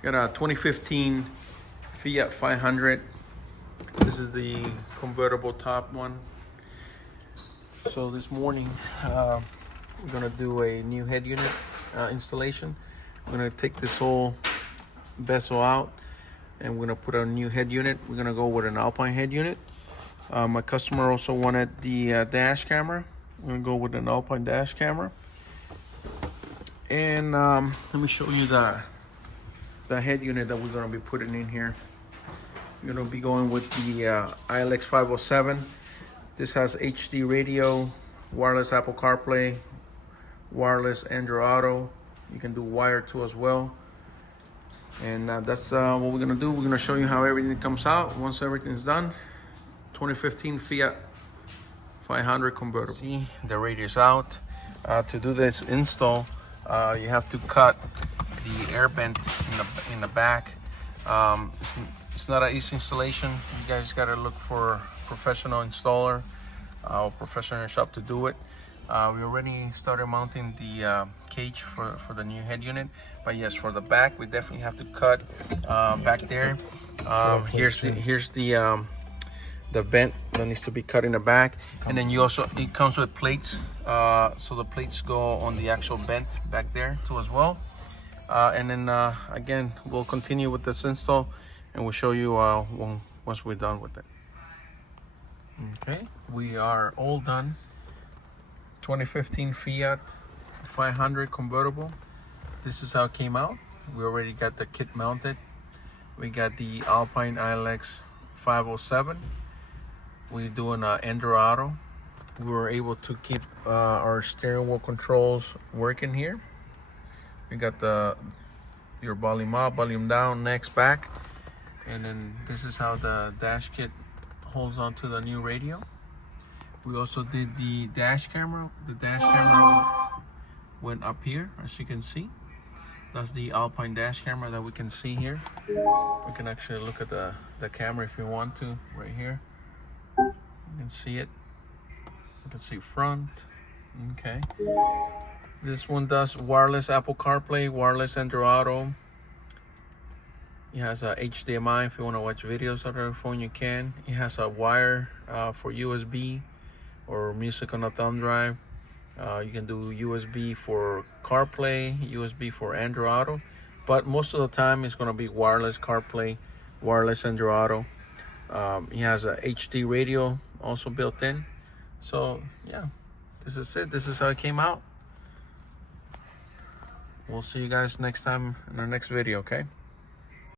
Got a 2015 Fiat 500. This is the convertible top one. So this morning we're gonna do a new head unit installation. We're gonna take this whole bezel out and we're gonna put a new head unit. We're gonna go with an Alpine head unit. My customer also wanted the dash camera. We're gonna go with an Alpine dash camera. And let me show you the head unit that we're gonna be putting in here. We're gonna be going with the Fiat 500C. This has HD radio, wireless Apple CarPlay, wireless Android Auto. You can do wired too as well. And that's what we're gonna do. We're gonna show you how everything comes out once everything's done. 2015 Fiat 500 convertible. See, the radio is out. To do this install, you have to cut the air vent in the back. It's not an easy installation. You guys gotta look for a professional installer or professional shop to do it. We already started mounting the cage for the new head unit, but yes, for the back we definitely have to cut back there. Here's the vent that needs to be cut in the back, and then it comes with plates, so the plates go on the actual vent back there too as well. And then again, we'll continue with this install and we'll show you once we're done with it. Okay, we are all done. 2015 Fiat 500 convertible. This is how it came out. We already got the kit mounted. We got the Alpine Fiat 500C. We're doing Android Auto. We were able to keep our steering wheel controls working here. We got your volume up, volume down, next, back. And then this is how the dash kit holds onto the new radio. We also did the dash camera. The dash camera went up here, as you can see. That's the Alpine dash camera that we can see here. We can actually look at the camera if you want to, right here. You can see it. You can see front. Okay. This one does wireless Apple CarPlay, wireless Android Auto. It has a HDMI if you want to watch videos on your phone, you can. It has a wire for USB or music on a thumb drive. You can do USB for CarPlay, USB for Android Auto, but most of the time it's going to be wireless CarPlay, wireless Android Auto. It has a HD radio also built in. So yeah, this is it. This is how it came out. We'll see you guys next time in our next video, okay?